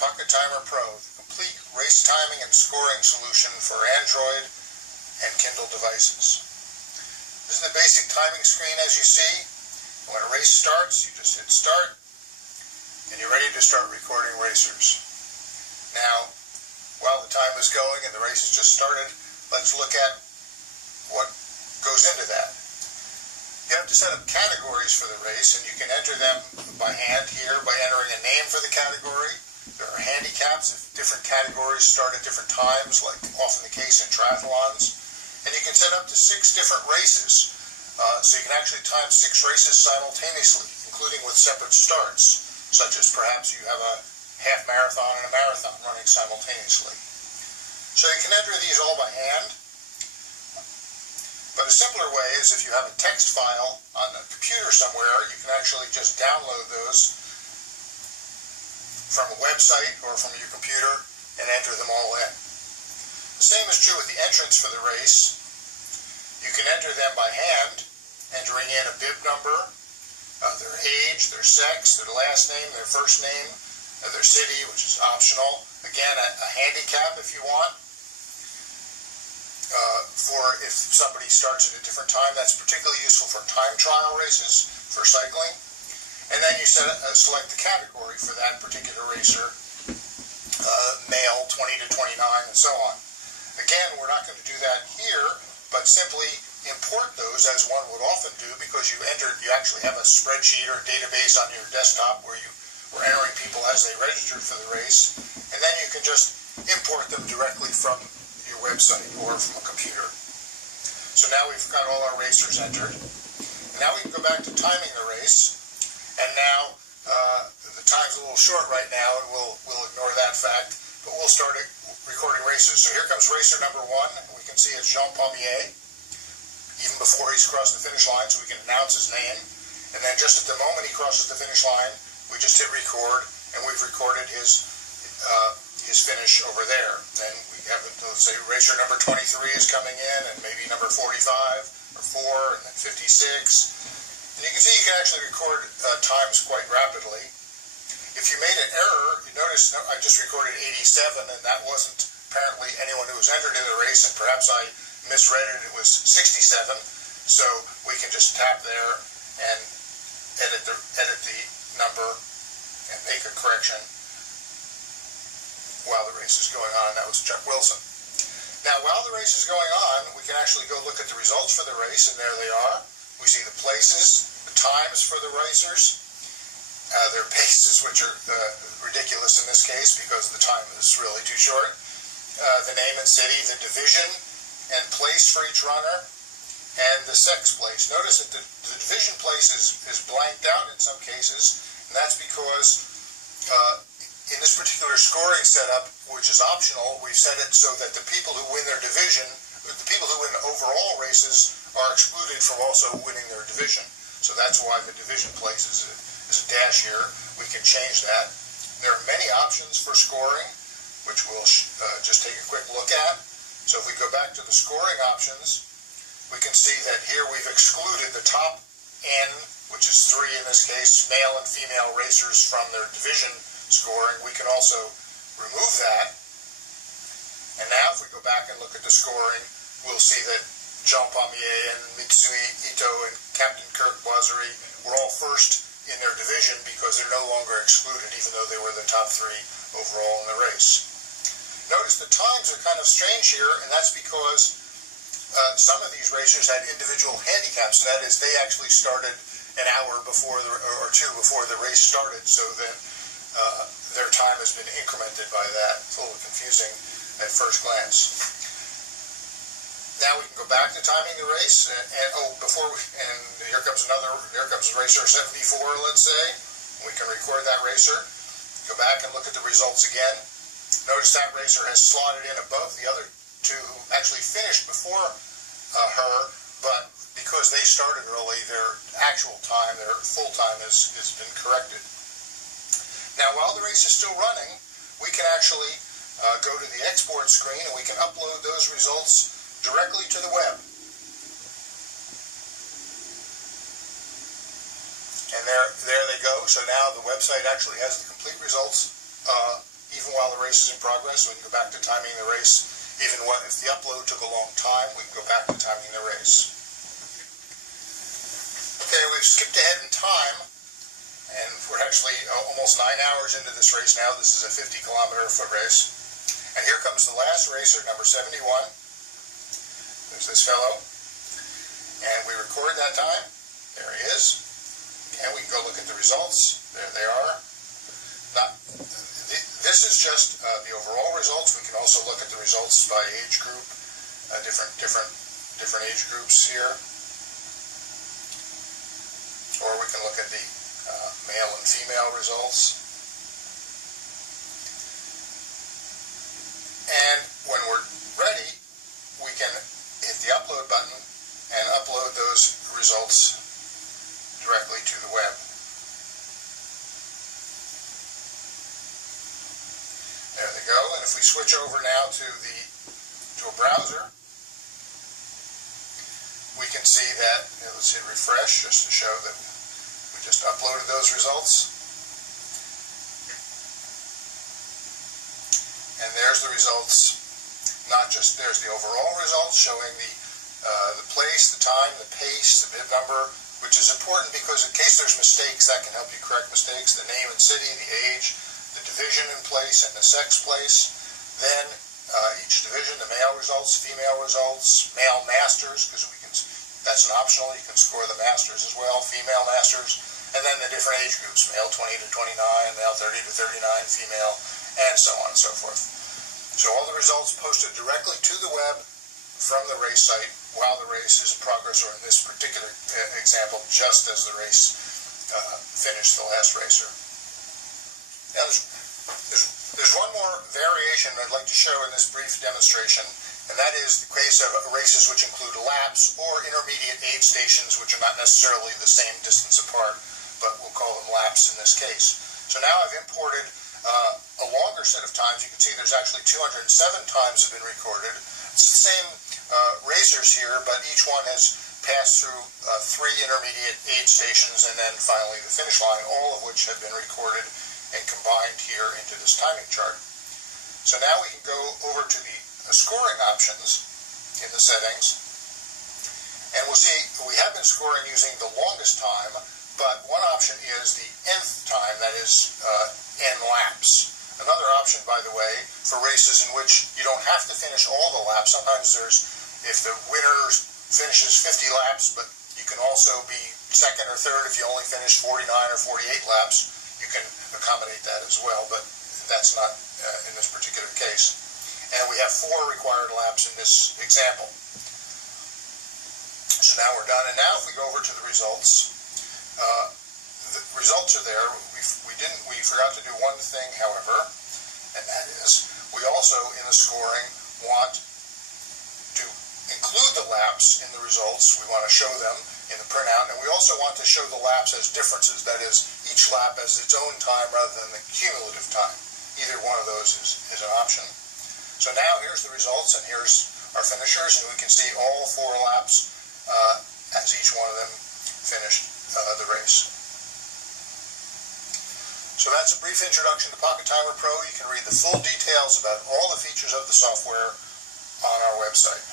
Pocket Timer Pro, the complete race timing and scoring solution for Android and Kindle devices. This is the basic timing screen as you see. When a race starts, you just hit start, and you're ready to start recording racers. Now, while the time is going and the race has just started, let's look at what goes into that. You have to set up categories for the race, and you can enter them by hand here by entering a name for the category. There are handicaps if different categories start at different times, like often the case in triathlons. And you can set up to 6 different races, so you can actually time 6 races simultaneously, including with separate starts, such as perhaps you have a half marathon and a marathon running simultaneously. So you can enter these all by hand. But a simpler way is if you have a text file on a computer somewhere, you can actually just download those from a website or from your computer and enter them all in. The same is true with the entrants for the race. You can enter them by hand, entering in a bib number, their age, their sex, their last name, their first name, their city, which is optional. Again, a handicap if you want. For if somebody starts at a different time, that's particularly useful for time trial races, for cycling. And then you select the category for that particular racer, male, 20 to 29, and so on. Again, we're not going to do that here, but simply import those as one would often do, because you actually have a spreadsheet or database on your desktop where you were entering people as they registered for the race, and then you can just import them directly from your website or from a computer. So now we've got all our racers entered. And now we can go back to timing the race. And now the time's a little short right now, and we'll ignore that fact. But we'll start recording races. So here comes racer number 1. And we can see it's Jean Pommier, even before he's crossed the finish line, so we can announce his name. And then just at the moment he crosses the finish line, we just hit record, and we've recorded his finish over there. Then we have, let's say, racer number 23 is coming in, and maybe number 45 or 4, and then 56. And you can see you can actually record times quite rapidly. If you made an error, you notice I just recorded 87, and that wasn't apparently anyone who was entered in the race, and perhaps I misread it, it was 67. So we can just tap there and edit the number and make a correction while the race is going on. That was Chuck Wilson. Now, while the race is going on, we can actually go look at the results for the race, and there they are. We see the places, the times for the racers, their paces, which are ridiculous in this case because the time is really too short, the name and city, the division and place for each runner, and the sex place. Notice that the division place is blanked out in some cases, and that's because in this particular scoring setup, which is optional, we've set it so that the people who win their division, the people who win overall races, are excluded from also winning their division. So that's why the division place is a dash here. We can change that. There are many options for scoring, which we'll just take a quick look at. So if we go back to the scoring options, we can see that here we've excluded the top N, which is 3 in this case, male and female racers from their division scoring. We can also remove that. And now if we go back and look at the scoring, we'll see that Jean Pommier and Mitsui Ito and Captain Kirk Boisery were all first in their division because they're no longer excluded, even though they were the top 3 overall in the race. Notice the times are kind of strange here, and that's because some of these racers had individual handicaps, and that is they actually started an hour before or 2 before the race started, so then their time has been incremented by that. It's a little confusing at first glance. Now we can go back to timing the race, and here comes racer 74, let's say. We can record that racer. Go back and look at the results again. Notice that racer has slotted in above the other 2 who actually finished before her, but because they started early, their actual time, their full time, has been corrected. Now, while the race is still running, we can actually go to the export screen, and we can upload those results directly to the web. And there they go. So now the website actually has the complete results even while the race is in progress. We can go back to timing the race. Even if the upload took a long time, we can go back to timing the race. Okay, we've skipped ahead in time, and we're actually almost 9 hours into this race now. This is a 50-kilometer foot race. And here comes the last racer, number 71. There's this fellow. And we record that time. There he is. And we can go look at the results. There they are. This is just the overall results. We can also look at the results by age group, different age groups here. Or we can look at the male and female results. And when we're ready, we can hit the upload button and upload those results directly to the web. There they go. And if we switch over now to a browser, we can see that, let's hit refresh just to show that we just uploaded those results. And there's the results. Not just, there's the overall results showing the place, the time, the pace, the bib number, which is important because in case there's mistakes, that can help you correct mistakes. The name and city, the age, the division in place, and the sex place. Then each division, the male results, female results, male masters, because that's an optional. You can score the masters as well, female masters, and then the different age groups, male 20 to 29, male 30 to 39, female, and so on and so forth. So all the results posted directly to the web from the race site while the race is in progress, or in this particular example, just as the race finished, the last racer. Now there's one more variation I'd like to show in this brief demonstration, and that is the case of races which include laps or intermediate aid stations, which are not necessarily the same distance apart, but we'll call them laps in this case. So now I've imported a longer set of times. You can see there's actually 207 times have been recorded. It's the same racers here, but each one has passed through 3 intermediate aid stations and then finally the finish line, all of which have been recorded and combined here into this timing chart. So now we can go over to the scoring options in the settings, and we'll see we have been scoring using the longest time, but one option is the nth time, that is n laps. Another option, by the way, for races in which you don't have to finish all the laps. Sometimes if the winner finishes 50 laps, but you can also be second or third if you only finish 49 or 48 laps, you can accommodate that as well, but that's not in this particular case. And we have 4 required laps in this example. So now we're done. And now if we go over to the results are there. We forgot to do one thing, however, and that is we also, in the scoring, want to include the laps in the results. We want to show them in the printout, and we also want to show the laps as differences. That is, each lap has its own time rather than the cumulative time. Either one of those is an option. So now here's the results, and here's our finishers, and we can see all 4 laps as each one of them finished the race. So that's a brief introduction to Pocket Timer Pro. You can read the full details about all the features of the software on our website.